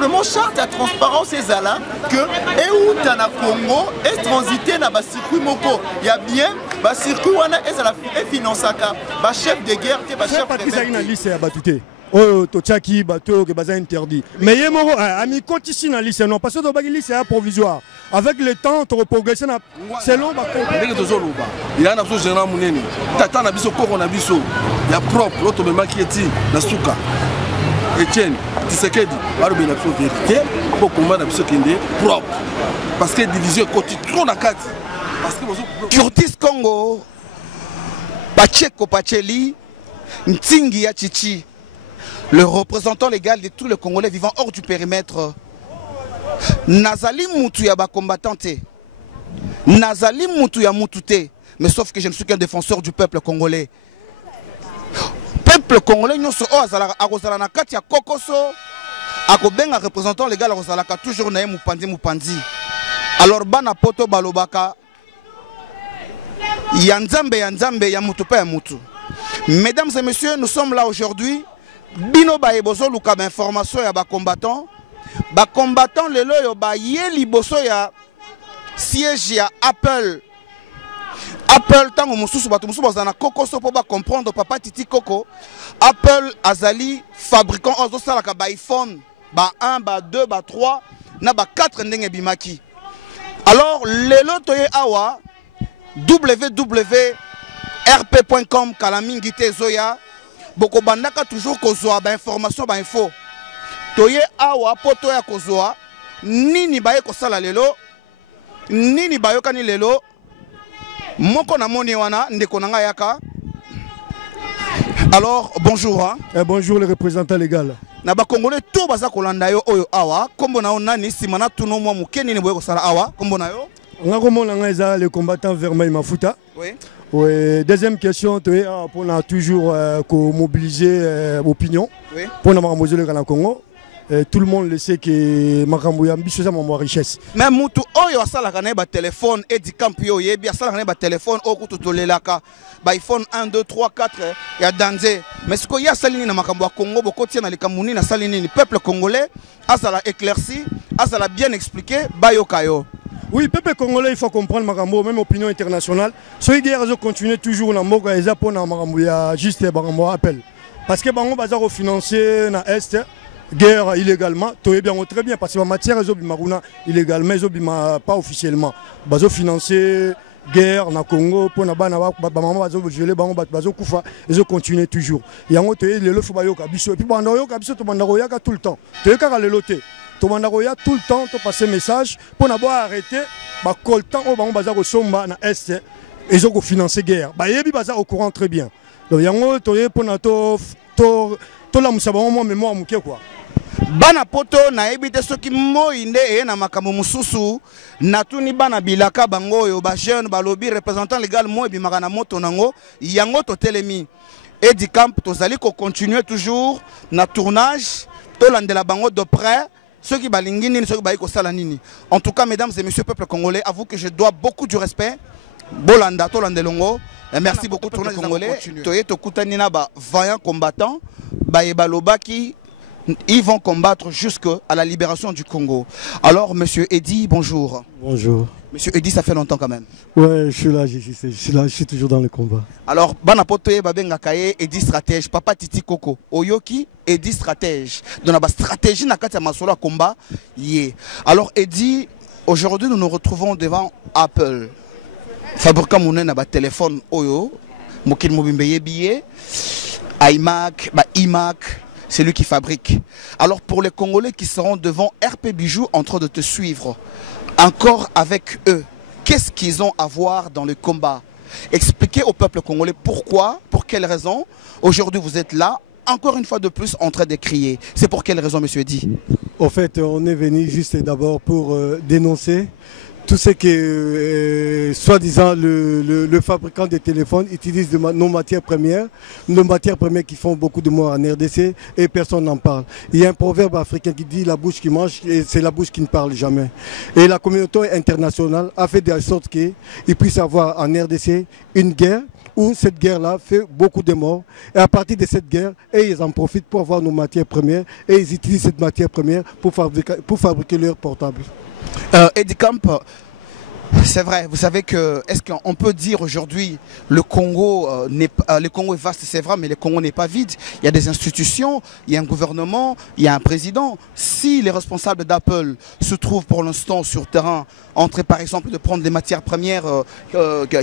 simplement charte à transparence et zala que et où dans le Congo est transité dans le circuit moko. Il y a bien le circuit où est financé par chef de guerre, par chef de guerre. Oh, Tochaki, bateau, que bazar interdit. Mais il y a ami ici dans lycée, non, parce que dans le lycée provisoire. Avec le temps, tu progresses selon ma il y a un absolu général Mouneni. Tata na biso koko na biso. Il y a propre, l'autre me maquilleti, na souka. Etienne, Tshisekedi, baro be na biso vérité, pour combat na biso kende propre. Parce que division côté trop na kati. Parce que Curtis Congo, Pacheko Pacheli, Ntingi ya Chichi. Le représentant légal de tous les Congolais vivant hors du périmètre. Nazali Moutou ya ba combattanté. Nazali Moutou ya Moutouté. Mais sauf que je ne suis qu'un défenseur du peuple congolais. Peuple congolais, nous sommes à na kati ya Kokoso. Akobenga représentant légal à toujours na Mupandi. Alors bana poto balobaka. Yanzambe ya Moutoupe ya Moutou. Mesdames et messieurs, nous sommes là aujourd'hui. Bino baye bozo luka ba information ya ba combattant lelo yo ba ye liboso ya siège ya Apple tango mususu bato mususu bazana Kokoso po ba comprendre papa Titi Koko. Apple azali fabricant ozo sala ka ba iPhone ba 1 ba 2 ba 3 na ba 4 ndenge bimaki. Alors lelo toye awa www.rp.com kalamingi te zoya boko bandaka toujours kozwa ba information ba info toye awa poto ya kozwa nini baye kosala lelo nini bayokani lelo moko na moni wana ndeko nanga yaka. Alors bonjour hein? Bonjour les représentants légaux na ba congolais tout baza kolanda yo oyo awa kombo na nani simana tuno mwa muke nini boye kosala awa kombo na yo ngakomona nga le combattant Vermeil Mafuta. Oui. Oui, deuxième question, on a toujours mobilisé l'opinion pour le Congo. Tout le monde le sait que Makambuya c'est ma richesse. Mais mutu oyo asala kana ba téléphone et di camp yo yebi asala kana ba téléphone o kututolelaka ba iPhone 1 2 3 4 ya danger. Mais ce que ya salini na Makambu ya Congo boko tia na likamuni na salini ni peuple congolais asala éclairci, asala bien expliqué ba yo kayo. Oui, peuple congolais, il faut comprendre Marambo, même opinion internationale. Ce qui est continuer toujours dans Moga et Japon dans Marambo, il y a juste Marambo appel. Parce que Bango Bazar financé dans l'Est, guerre illégalement, tout est bien très bien parce que la matière est illégalement, pas officiellement. Bazo financé guerre na Congo pour na bana maman bazo gelé bango bazo kufa ils continuer toujours. Il y a un autre le faut bayoka biso et puis banda yoka biso to banda yoka tout le temps. Tu es car le loté. Tout le temps, tu passes message pour n'avoir arrêté, bah coltan au bas bazar au somba na est, ils ont financé guerre. Bah yebi bazar au courant très bien. Donc yango toye pour na to la musaba moi mémoire muke quoi. Bana poto na ebite soki moinde e na makambo mususu na tuni bana bilaka bango yo ba jeune ba lobby représentant légal mo e bimaka na moto nango yango to telemi et du camp tozali ko continuer toujours na tournage to landela bango de près. Ceux qui balingini, ceux qui baïko salanini. En tout cas, mesdames et messieurs, peuple congolais, avoue que je dois beaucoup du respect. Bolanda, Tolandelongo. Merci beaucoup, tournage congolais. Toye Tokutanina, vaillant combattant. Baebaloba qui ils vont combattre jusqu'à la libération du Congo. Alors, monsieur Eddy, bonjour. Bonjour. Monsieur Eddy, ça fait longtemps quand même. Ouais, je suis là, je suis toujours dans le combat. Alors, Banapotoye Babenga Kaye, Eddy stratège, Papa Titi Koko, Oyoki, Eddy stratège. Donc, la stratégie n'a qu'à masolo combat. Alors, Eddy, aujourd'hui, nous nous retrouvons devant Apple. Fabriquant mon na téléphone Oyo, Mokin Mobimbeye billet, iMac, iMac. C'est lui qui fabrique. Alors pour les Congolais qui seront devant RP Bijou en train de te suivre, encore avec eux, qu'est-ce qu'ils ont à voir dans le combat? Expliquez au peuple congolais pourquoi, pour quelles raisons, aujourd'hui vous êtes là, encore une fois de plus en train de crier. C'est pour quelle raison, monsieur Eddy? En fait, on est venu juste d'abord pour dénoncer tout ce que, soi-disant, le fabricant des téléphones utilise nos matières premières qui font beaucoup de morts en RDC et personne n'en parle. Il y a un proverbe africain qui dit la bouche qui mange et c'est la bouche qui ne parle jamais. Et la communauté internationale a fait de sorte qu'il puisse avoir en RDC une guerre où cette guerre-là fait beaucoup de morts. Et à partir de cette guerre, ils en profitent pour avoir nos matières premières et ils utilisent cette matière première pour fabriquer leurs portables. Eddie Camp, c'est vrai, vous savez que, est-ce qu'on peut dire aujourd'hui, le Congo est vaste, c'est vrai, mais le Congo n'est pas vide. Il y a des institutions, il y a un gouvernement, il y a un président. Si les responsables d'Apple se trouvent pour l'instant sur terrain, en train par exemple de prendre des matières premières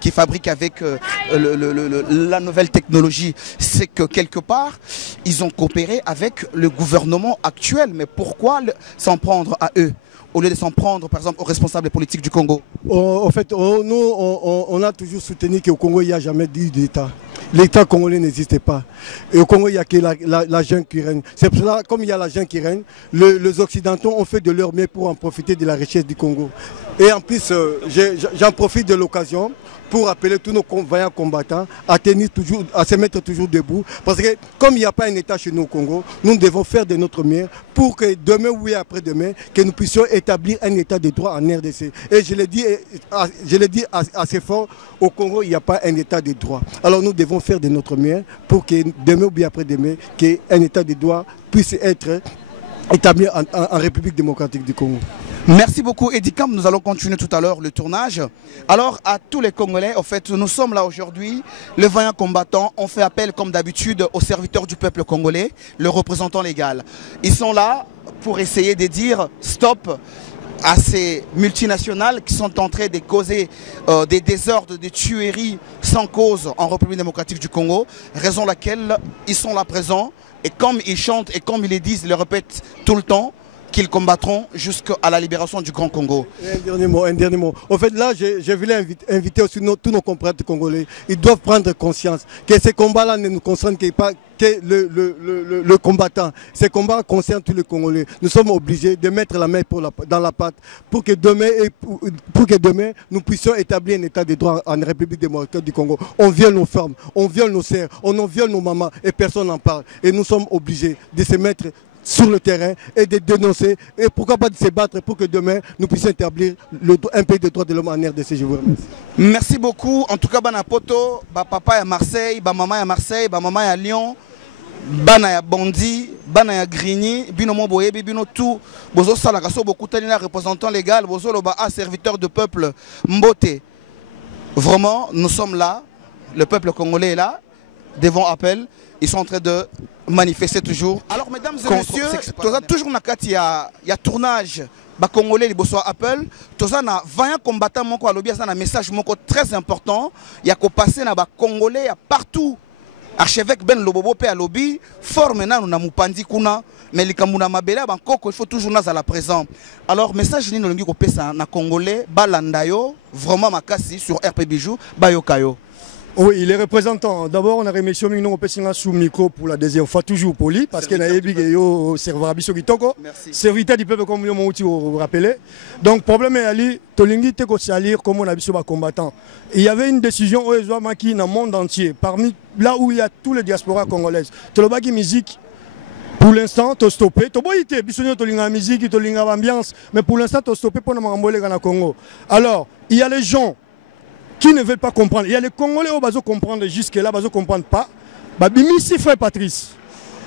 qui fabriquent avec la nouvelle technologie, c'est que quelque part, ils ont coopéré avec le gouvernement actuel. Mais pourquoi s'en prendre à eux au lieu de s'en prendre, par exemple, aux responsables politiques du Congo? En fait, nous, on a toujours soutenu qu'au Congo, il n'y a jamais d'État. L'État congolais n'existait pas. Et au Congo, il n'y a que la junte qui règne. C'est pour cela, comme il y a la junte qui règne, les Occidentaux ont fait de leur mieux pour en profiter de la richesse du Congo. Et en plus, j'en profite de l'occasion pour appeler tous nos vaillants combattants à se mettre toujours debout. Parce que comme il n'y a pas un État chez nous au Congo, nous devons faire de notre mieux pour que demain ou après-demain, que nous puissions établir un État de droit en RDC. Et je l'ai dit assez fort, au Congo, il n'y a pas un État de droit. Alors nous devons faire de notre mieux pour que demain ou après-demain, qu'un État de droit puisse être établi en République démocratique du Congo. Merci beaucoup Eddie Camp, nous allons continuer tout à l'heure le tournage. Alors à tous les Congolais, en fait nous sommes là aujourd'hui, les vaillants combattants ont fait appel comme d'habitude aux serviteurs du peuple congolais, le représentant légal. Ils sont là pour essayer de dire stop à ces multinationales qui sont en train de causer des désordres, des tueries sans cause en République démocratique du Congo, raison laquelle ils sont là présents et comme ils chantent et comme ils le disent, ils le répètent tout le temps, qu'ils combattront jusqu'à la libération du Grand Congo. Un dernier mot. En fait, là, je voulais inviter aussi tous nos compatriotes congolais. Ils doivent prendre conscience que ces combats-là ne nous concernent pas que le combattant. Ces combats concernent tous les Congolais. Nous sommes obligés de mettre la main dans la pâte pour que demain, nous puissions établir un état de droit en République démocratique du Congo. On viole nos femmes, on viole nos sœurs, on en viole nos mamans et personne n'en parle. Et nous sommes obligés de se mettre sur le terrain et de dénoncer et pourquoi pas de se battre pour que demain nous puissions établir un pays de droits de l'homme en RDC. Je vous remercie. Merci beaucoup. En tout cas, bana poto, ba papa à Marseille, ba maman à Marseille, ba maman à Lyon, bana à Bondy, bana à Grigny, bino mo boye, bino tout. Bozo salakaso beaucoup de représentant légal, bozo loba a serviteur de peuple Mbote. Vraiment, nous sommes là, le peuple congolais est là, devant appel. Ils sont en train de manifester toujours. Alors, mesdames et messieurs, toujours il y a tournage. Les Congolais, les Bossois Apple, tous les vaillants combattants, un message très important. Il y a passé dans les Congolais partout. Archevêque Ben Lobobo pe à lobby, fort maintenant nous mupandi kuna, mais les Kamuna Mabela il faut toujours nous à la présent. Alors message ni nous ko pesa na Congolais balandayo vraiment makasi sur RP Bijou bayokayo. Oui, les représentants. D'abord, on a remercié nous sous micro pour la deuxième fois, toujours poli, parce qu'il y a un serveur serviteur du peuple, comme vous rappelez. Donc, problème est ali, Tolingi te salir comme on a vu sur les combattants. Il y avait une décision au Maki dans le monde entier, parmi là où il y a tous les diasporas congolaises. Tolobaki musique. Pour l'instant, tu as stoppé. Tu as la musique, tu as l'ambiance, mais pour l'instant, tu as stoppé pour le Congo. Alors, il y a les gens qui ne veulent pas comprendre. Il y a les Congolais qui ne comprendre jusque-là, ils ne comprennent pas. Babimisi frère Patrice.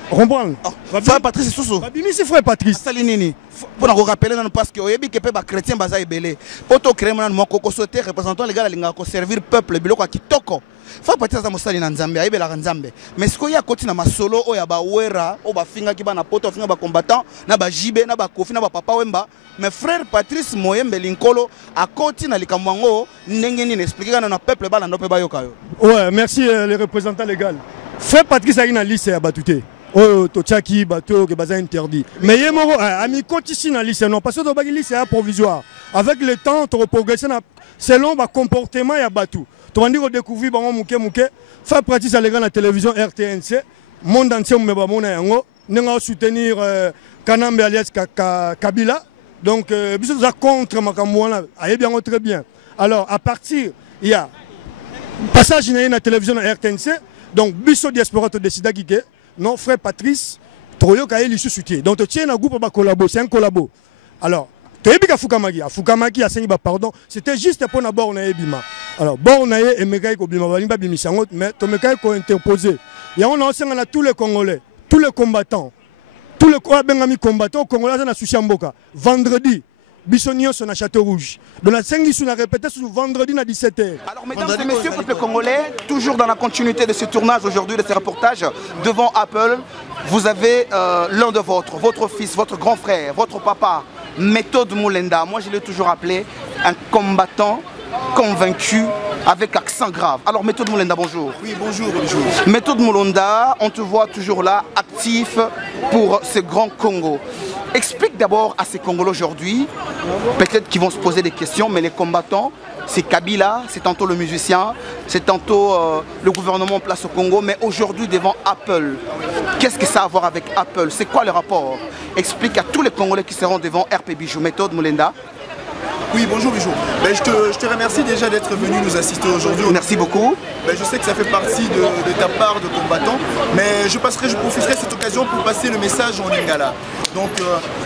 Comprendre. Frère Patrice, c'est ça. Babimisi frère Patrice. Salinini. Pour nous rappeler, parce que les chrétiens sont belés. Pour te créer mon côté représentant les gars qui servir le peuple, qui toko. Frère Patrice a mosali na Nzambe, aibela Nzambe. Mais ce qu'il y a côté na masolo, il y a ba wera, o ba finga ki ba na poto, finga ba combattant, na ba jibe, na ba kofi, na ba papa wemba. Mais frère Patrice Moyembe Linkolo a côté na likamwango, n'engeni n'expliquer na peuple ba na ndope ba yokayo. Ouais, merci les représentants légaux. Frère Patrice a une liste à batouté. Oh, Tochaki, bateau, que baza interdit. Mais yemoro, ami côté ici na liste non, parce que to liste est provisoire. Avec le temps, tu progresser selon le comportement ya batou. Tu vas dire découvrir bango muke faire pratique à l'égal la télévision RTNC monde entier me ba mona yango nenga soutenir Kanambe alias Kabila donc biso za contre makambo na aye bien très bien. Alors à partir il y a passage na la télévision RTNC donc biso diaspora to décida que non frère Patrice troyo ka eli soutien donc tu tiens un groupe ba collabo c'est un collabo. Alors Fukamaki a pardon, c'était juste pour d'abord on a ebima. Alors, bon, on a eu Emeka Kobimabali, Bimisangot, mais Tomeka ko interposé. Et on a aussi tous les Congolais, tous les combattants, tous les combattants Congolais dans Sushamboka. Vendredi, Bissonnion sur la Château Rouge. Dans la 5 on a répété sur vendredi à 17h. Alors, mesdames et messieurs, peuple congolais, toujours dans la continuité de ce tournage aujourd'hui, de ce reportage devant Apple, vous avez l'un de votre fils, votre grand frère, votre papa, Méthode Moulenda. Moi, je l'ai toujours appelé un combattant convaincu avec accent grave. Alors, Méthode Moulenda, bonjour. Oui, bonjour, bonjour. Méthode Moulenda, on te voit toujours là, actif pour ce grand Congo. Explique d'abord à ces Congolais aujourd'hui, peut-être qu'ils vont se poser des questions, mais les combattants, c'est Kabila, c'est tantôt le musicien, c'est tantôt le gouvernement en place au Congo, mais aujourd'hui devant Apple. Qu'est-ce que ça a à voir avec Apple? C'est quoi le rapport? Explique à tous les Congolais qui seront devant RP Bijou. Méthode Moulenda. Oui, bonjour Bijou. Ben, je te remercie déjà d'être venu nous assister aujourd'hui. Merci beaucoup. Ben, je sais que ça fait partie de ta part de combattant, mais je profiterai de cette occasion pour passer le message en lingala. Donc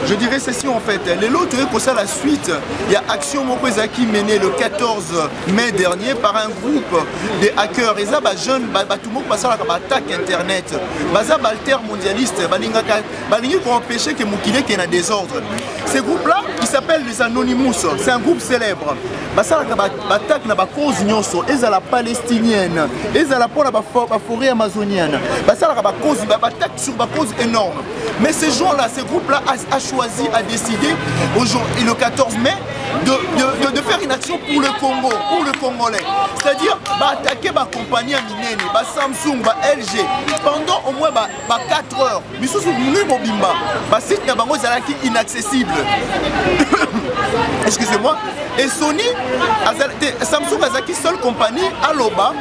je dirais ceci en fait, les lots pour ça la suite, il y a Action Mokwezaki menée le 14 mai dernier par un groupe de hackers. Et ça, jeunes, tout le monde passe à l'attaque internet. Ça, alter mondialiste, pour empêcher que Moukile qui est en désordre. Ces groupes-là, ils s'appellent les Anonymous. C'est un groupe célèbre. Ça, attaque na cause nyonso, ils la palestinienne, ils la pour la forêt amazonienne. Ça, attaque sur la cause énorme. Mais ces gens-là, ces groupes-là a choisi, a décidé aujourd'hui, le 14 mai, de faire une action pour le Congo, pour le Congolais. C'est-à-dire attaquer ma compagnie à Minene, Samsung, LG, pendant au moins 4 heures. Mais sous Mobimba, site Nabango Zalaki inaccessible. Excusez-moi. Et Sony, Samsung Azaki, seule compagnie à l'Oba,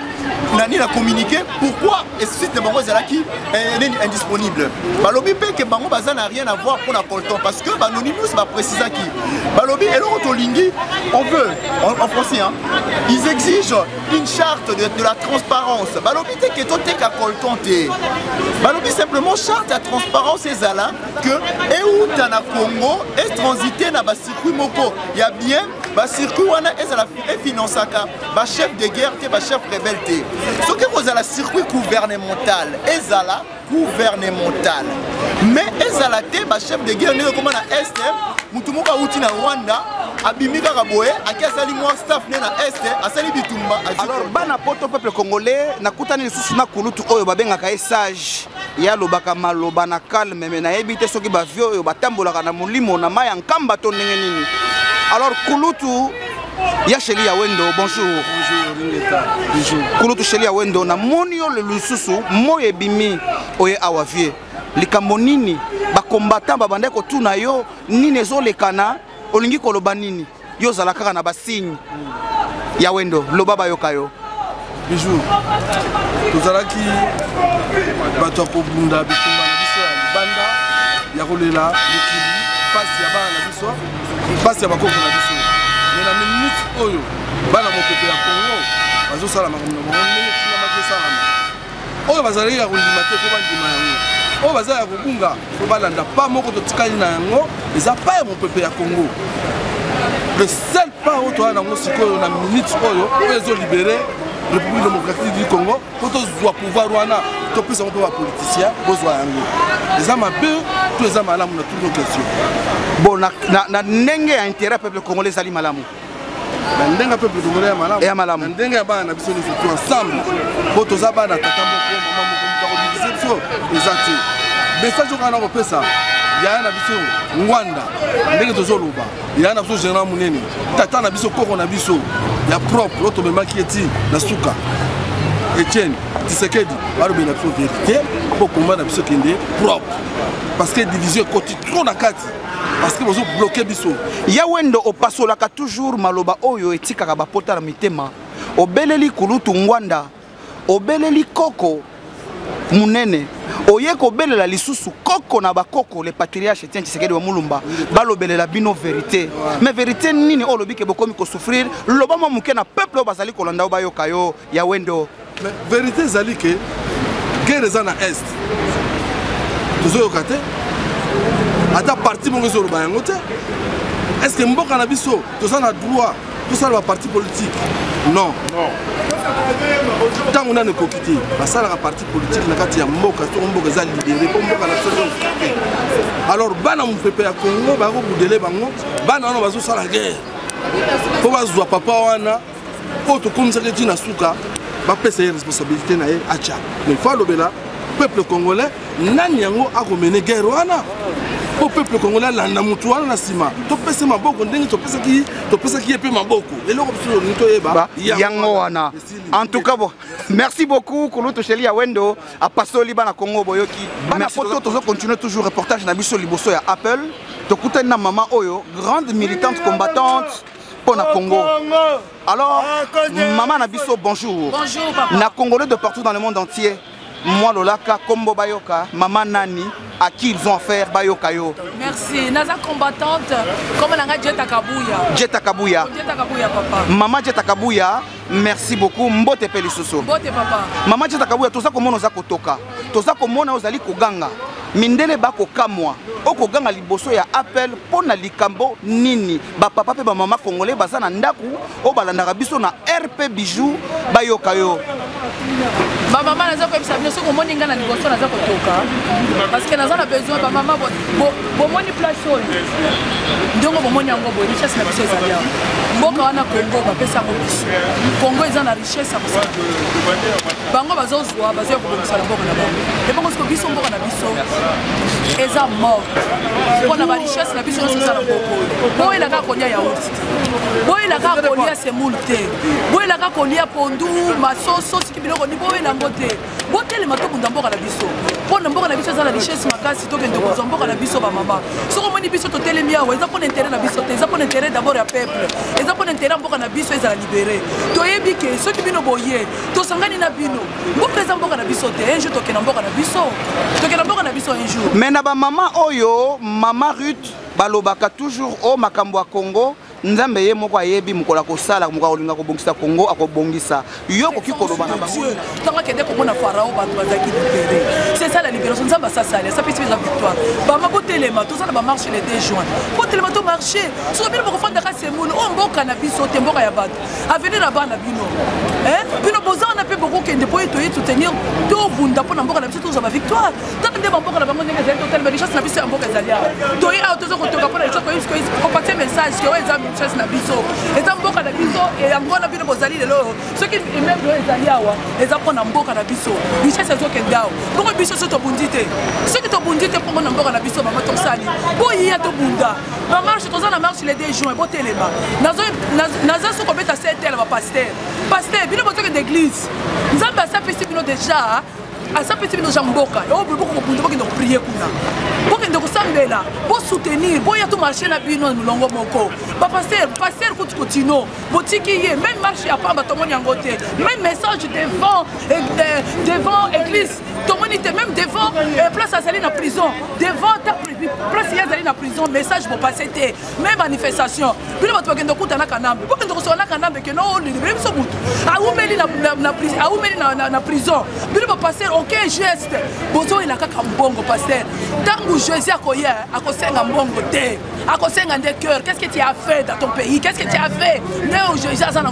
Nani a communiqué pourquoi le site de Bango Zalaki est indisponible. Balobi pe que Bango Bazan n'a rien à voir pour la colton parce que Anonymous va préciser qui. Balobi et l'autre Lingui, on veut, en français, hein, ils exigent une charte de la transparence. Balobi te que toi t'es qu'à colton t'es. Balobi simplement charte la transparence et Zala que et où t'as na Congo est transité na circuit moko. Il y a bien circuit wana est financaka chef de guerre te chef rebelle te. Ce que vous avez le circuit gouvernemental, ezala gouvernemental. Mais ezala te chef de guerre ne comme na est, mutumoka uti na Rwanda, abimika kaboye, aki asali moi staff na est, asali bitumba. Alors bana poto peuple congolais, nakutani lisusu na kulutu oyo babengaka sage. Ya lobaka maloba na calme mais na ebite soki ba vio oyo batambolaka na molimo na maya nkamba to ndenge nini. Alors kulutu ya Sheli ya Wendo, bonjour. Bonjour Ringeta. Bonjour. Kulutu Sheli ya Wendo na monio le lususu moye bimi oye awavie. Likambo nini ba combattant ba bande ko tuna yo nini ezolekana olingi koloba nini yo zala kaka na ba signe ya Wendo loba ba yokayo. Bijou. Tozalaki bato ko bunda bitumba na biso ya banda ya kolela lekili pasi ya bana na biso pasi ya bakoko na biso. Mais la minute oyo bana mopepe ya Congo bazosala makambo na bango ndenge tina makesalama oyo bazali ya kondima te po bandima yango oyo bazali ya kobunga po balanda pa moko totikali na yango eza pa ya mopepe ya Congo. Le seul pas oyo toya nango sikoyo na minute oyo ezolibere République démocratique du Congo po tozwa pouvoir wana topesa mpe bapoliticien bozwa yango eza mabe to eza malamu na toutes nos questions. Bon, na ndenge ya intérêt peuple congolais sali malamu. Na ndenge peuple congolais ya malamu. Ya malamu. Na ndenge ya bana biso ni surtout ensemble. Po toza bana tata moko mama moko ko diviser biso ezati. Message okana ko pesa. Ya na biso Rwanda. Ndenge tozoloba. Ya na biso général munene. Tata na biso koko na biso. Ya propre l'autre même qui est na suka. Etienne Tshisekedi barobe na vérité pour combattre na biso kende propre. Parce que division côté trop na kati. Parce que vous bloquez biso. Ya Wendo opasolaka toujours maloba oyo etikaka bapota na mitema. Obeleli kulutu Ngwanda. Obeleli koko munene. Oye ko belela lisusu koko na bakoko le patriarche Etienne Tshisekedi wa Mulumba. Balobelela bino vérité. Mais vérité nini olobi ke bokomi ko souffrir. Loba mo muke na peuple bazali kolanda obayoka yo ya Wendo. Mais vérité zali ke guerre za na est. Tozoyoka te. Ata parti mon réseau ba yango te. Est-ce que mboka na biso toza na droit tout ça va parti politique Non. Tant on a une coquille, ça la partie politique, la carte Yamboka, tout le monde est libéré, pour Mboka la société. Alors, Bana m'a fait à Congo, Baro Boudele Bango, Bana on va sur la guerre. Pour voir papa Wana, autre comme ça que tu n'as souka, va payer ses responsabilités na Acha. Mais faut le bela, peuple congolais, Nanyango a mené guerre Wana. Au peuple congolais, la Namutouana na Sima, tu peux se maboko, tu peux se qui est peu maboko. Et l'autre Yango Wana. En tout cas, bon, merci beaucoup, Kouloutou Cheli Awendo, à Passo Liban à Congo Boyoki. Merci beaucoup. Nous continuons toujours le reportage na Biso Liboso à Apple. Tu écoutes na maman Oyo, grande militante combattante pour le Congo. Alors, maman Nabiso, bonjour. Bonjour, papa. Na Congolais de partout dans le monde entier. Moi, Lolaka, Kombo Bayoka, Maman Nani, à qui ils ont affaire, Bayoka Yo. Merci. Naza combattante, comme on a Jetta Kabouya. Jetta Kabouya. Jetta Kabouya, papa. Maman Jetta Kabouya, merci beaucoup. Mbote Peli Soso. Mbote, papa. Maman Jetta Kabouya, tout ça comme on a kotoka. Tout ça comme on a osali koganga. Mindele bako kamwa. Oko ganga liboso ya appel pona likambo nini. Ba papa pe ba maman congolais bazana ndaku o balandaka biso na RP Bijou Bayoka Yo. Ma maman naza ko ebisa bino soko moni nga na liboso naza kotoka parce que naza na besoin ba maman bo moni place oyo ndongo bo moni yango bo richesse na biso ezali awa mboka wana Congo bapesa ngo biso Congo eza na richesse ya kosala bango bazozwa bazoya kobongisa na mboka na bango ebongo siko biso mboka na biso eza mort mpona ba richesse na biso nyonso eza na mboka oyo boyelaka kolia yaourt te boyelaka kolia semoule te boyelaka kolia pondu masoso siki biloko ni boyela ngo te botelema tobunda mboka na biso mpona mboka na biso eza na richesse makasi tokende kozwa mboka na biso bamama soko omoni biso totelemi awa eza mpona intere na biso te eza mpona intere d'abord ya peuple eza mpona intere ya mboka na biso ezala libere toyebi ke soki bino boye tosangani na bino mboka eza mboka na biso te un jour tokenda mboka na biso tokenda mboka na biso un jour mais na bamama oyo mama Ruth balobaka toujours o makambo ya Congo nzambe ye moko ayebi mukola kosala mukola kolinga kobongisa Congo akobongisa yo koki koloba na bango tanga kende komona farao bato bazaki libéré c'est ça la libération nzambe asasali ça peut être la victoire bama botelema tout ça na ba marche le 2 juin botelema to marcher so bino bokofanda ka semoule o mboka na biso te mboka ya bato avenir na bana bino bino bozana na pe boko kende po to soutenir to bunda po na mboka na biso to za ba victoire tanga nde mboka na bango ndenge zali totel ba richesse na biso ya mboka ezali to ye auto zo kotoka po na richesse ko passer message que ouais richesse na biso eza mboka na biso e yango na bino bozali lelo soki immeuble ezali awa eza mpona mboka na biso richesse ezokende awa bongo biso so tobundi te soki tobundi te mpongo na mboka na biso mama tosali boyiya tobunda bamarche toza na marche le 2 juin botelema naza so kobeta setele bapaster bino bozokende église nzambe asapesi bino déjà asapesi bino ja mboka oyo boko kobunda bokende koprie kuna bokende kosambela bosoutenir boya to marché na bino molongo moko bapaster kuti kotino botiki ye même marché ya pamba tomoni yango te même message devant église tomoni te même devant place azali na prison devant place ya azali na prison message bopase te même manifestation bino bato bakende kokutana kanambe bokende kosola na kanambe ke no libere biso mutu awumeli na prison bino bapaster aucun geste bozoyela kaka mbongo paster ntango Jésus akoya akosenga mbongo te akosenga nde cœur qu'est-ce que tu as fait dans ton pays qu'est-ce que tu as fait Néo Jésus azana